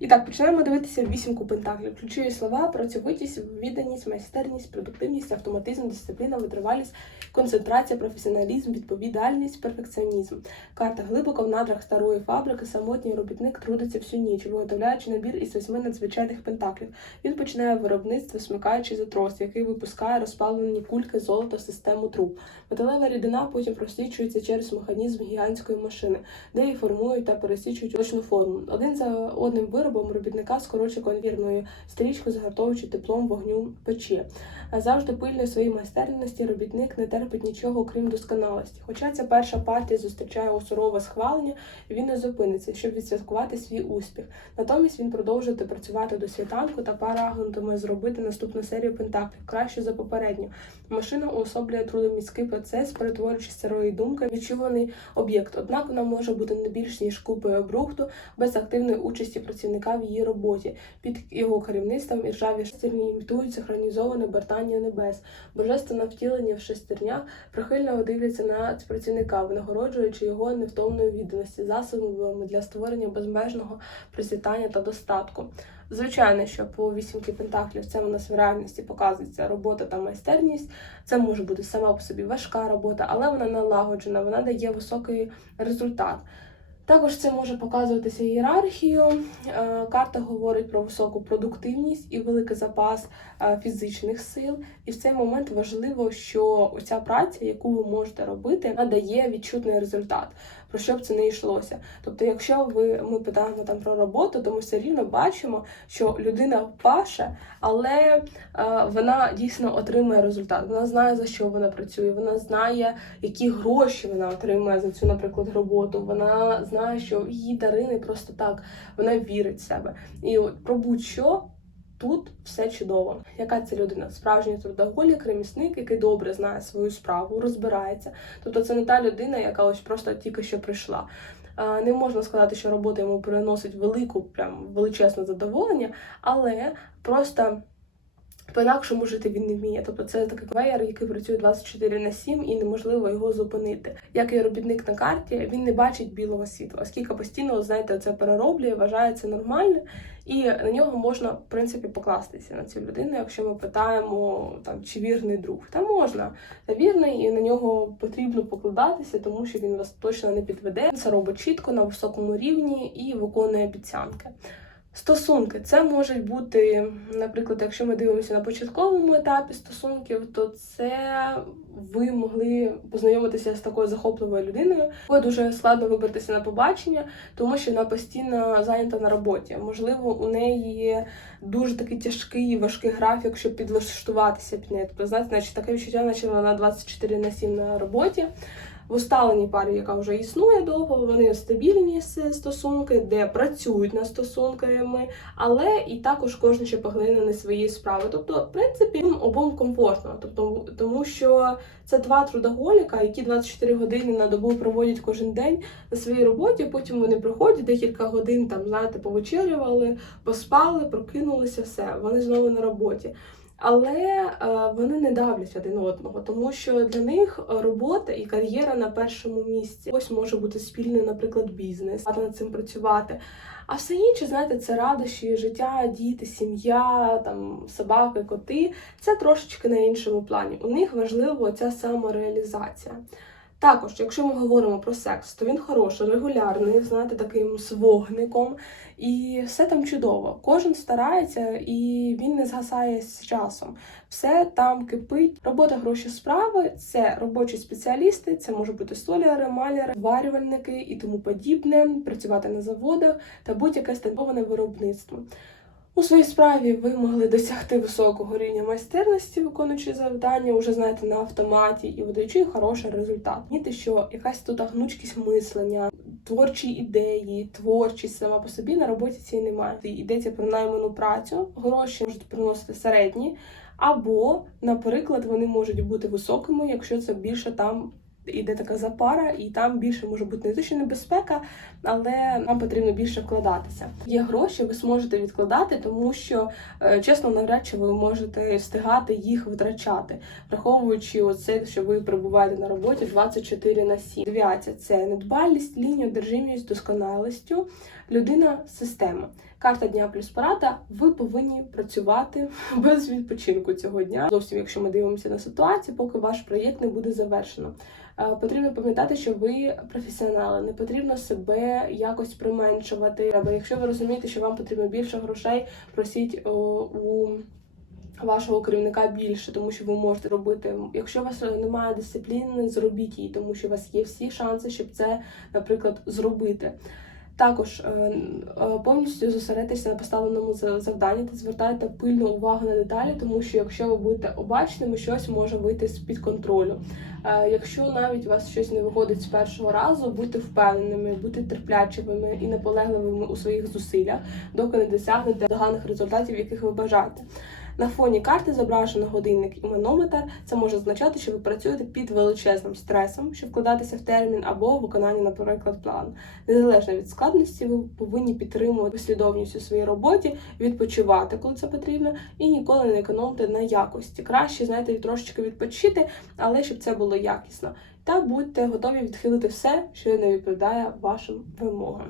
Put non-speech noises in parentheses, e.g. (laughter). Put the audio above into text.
І так, починаємо дивитися вісімку пентаклів. Ключові слова, працьовитість, відданість, майстерність, продуктивність, автоматизм, дисципліна, витривалість, концентрація, професіоналізм, відповідальність, перфекціонізм. Карта глибоко в надрах старої фабрики, самотній робітник трудиться всю ніч, виготовляючи набір із восьми надзвичайних пентаклів. Він починає виробництво, смикаючи за трос, який випускає розпалені кульки золота систему труб. Металева рідина потім просвічується через механізм гігантської машини, де її формують та пересічують точну форму. Один за одним виробом робітника скорочує конвірною стрічку, загартовуючи теплом вогню печі. Завжди пильний своїй майстерності робітник не терпить нічого, окрім досконалості. Хоча ця перша партія зустрічає у сурове схвалення, він не зупиниться, щоб відсвяткувати свій успіх. Натомість він продовжує працювати до світанку та парагонтами зробити наступну серію пентаклів, краще за попередню. Машина уособлює трудоміський процес, перетворюючи старої думки відчуваний об'єкт. Однак вона може бути не більш ніж купою брухту без активної участі працівника в її роботі. Під його керівництвом іржаві шестерні імітують синхронізоване бертання небес. Божественне втілення в шестернях прихильно дивляться на працівника, винагороджуючи його невтомною відданості засобами для створення безмежного процвітання та достатку. Звичайно, що по вісімки пентаклів це у нас в реальності показується робота та майстерність. Це може бути сама по собі важка робота, але вона налагоджена, вона дає високий результат. Також це може показуватися ієрархію. Е, Карта говорить про високу продуктивність і великий запас е, фізичних сил. І в цей момент важливо, що оця праця, яку ви можете робити, надає відчутний результат. Про що б це не йшлося. Тобто, якщо ви ми питаємо там про роботу, то ми все рівно бачимо, що людина паше, але е, вона дійсно отримує результат. Вона знає за що вона працює, вона знає, які гроші вона отримує за цю, наприклад, роботу. Вона знає, що її дари не просто так, вона вірить в себе. І от про будь-що. Тут все чудово. Яка це людина? Справжній трудоголік, ремісник, який добре знає свою справу, розбирається. Тобто це не та людина, яка ось просто тільки що прийшла. Не можна сказати, що робота йому приносить велику, прям величезне задоволення, але просто по-інакшому жити він не вміє. Тобто це такий веєр, який працює 24 на 7 і неможливо його зупинити. Як і робітник на карті, він не бачить білого світла, оскільки постійно, знаєте, це перероблює, вважає це і на нього можна, в принципі, покластися на цю людину, якщо ми питаємо там чи вірний друг. Та можна, та вірний, і на нього потрібно покладатися, тому що він вас точно не підведе. Це робить чітко на високому рівні і виконує обіцянки. Стосунки це можуть бути, наприклад, якщо ми дивимося на початковому етапі стосунків, то це ви могли познайомитися з такою захопливою людиною. Було дуже складно вибратися на побачення, тому що вона постійно зайнята на роботі. Можливо, у неї є дуже такий тяжкий важкий графік, щоб підлаштуватися під неї. Тобто, знаєте, значить таке відчуття, наче вона 24 на 7 на роботі в усталеній парі, яка вже існує довго, вони стабільні стосунки, де працюють над стосунками, але і також кожен ще поглинений свої справи. Тобто, в принципі, обом комфортно, тобто, тому що це два трудоголіка, які 24 години на добу проводять кожен день на своїй роботі. Потім вони приходять декілька годин, там знаєте, повечерювали, поспали, прокинулися, все. Вони знову на роботі. Але е, вони не давлять один одного, тому що для них робота і кар'єра на першому місці. Ось може бути спільний, наприклад, бізнес, а над цим працювати. А все інше, знаєте, це радощі, життя, діти, сім'я, там собаки, коти. Це трошечки на іншому плані. У них важлива ця самореалізація. Також, якщо ми говоримо про секс, то він хороший, регулярний, знаєте, таким з і все там чудово. Кожен старається і він не згасає з часом. Все там кипить. Робота, гроші, справи це робочі спеціалісти, це можуть бути столяри, маляри, варювальники і тому подібне, працювати на заводах та будь-яке становлене виробництво. У своїй справі ви могли досягти високого рівня майстерності, виконуючи завдання, уже знаєте, на автоматі і видаючи хороший результат. Міти, що якась тут гнучкість мислення, творчі ідеї, творчість сама по собі на роботі цієї немає. Йдеться про найману працю, гроші можуть приносити середні, або, наприклад, вони можуть бути високими, якщо це більше там іде така запара, і там більше може бути не те, що небезпека, але нам потрібно більше вкладатися. Є гроші, ви зможете відкладати, тому що е, чесно, навряд чи ви можете встигати їх витрачати, враховуючи оце, що ви перебуваєте на роботі 24 на 7. Дев'ятя це недбалість, лінія, одержимість, досконалістю, людина система. Карта дня плюс порада. Ви повинні працювати (laughs) без відпочинку цього дня. Зовсім, якщо ми дивимося на ситуацію, поки ваш проєкт не буде завершено. Е, Потрібно пам'ятати, що ви професіонали, не потрібно себе якось применшувати. Або якщо ви розумієте, що вам потрібно більше грошей, просіть у вашого керівника більше, тому що ви можете робити. Якщо у вас немає дисципліни, зробіть її, тому що у вас є всі шанси, щоб це, наприклад, зробити. Також е, е, повністю зосередитися на поставленому за- завданні та звертайте пильну увагу на деталі, тому що якщо ви будете обачними, щось може вийти з під контролю. Е, Якщо навіть у вас щось не виходить з першого разу, будьте впевненими, будьте терплячими і наполегливими у своїх зусиллях, доки не досягнете доганих результатів, яких ви бажаєте. На фоні карти зображено годинник і манометр. Це може означати, що ви працюєте під величезним стресом, щоб вкладатися в термін або виконання, наприклад, плану. Незалежно від складності, ви повинні підтримувати послідовність у своїй роботі, відпочивати, коли це потрібно, і ніколи не економити на якості. Краще, знаєте, трошечки відпочити, але щоб це було якісно. Та будьте готові відхилити все, що не відповідає вашим вимогам.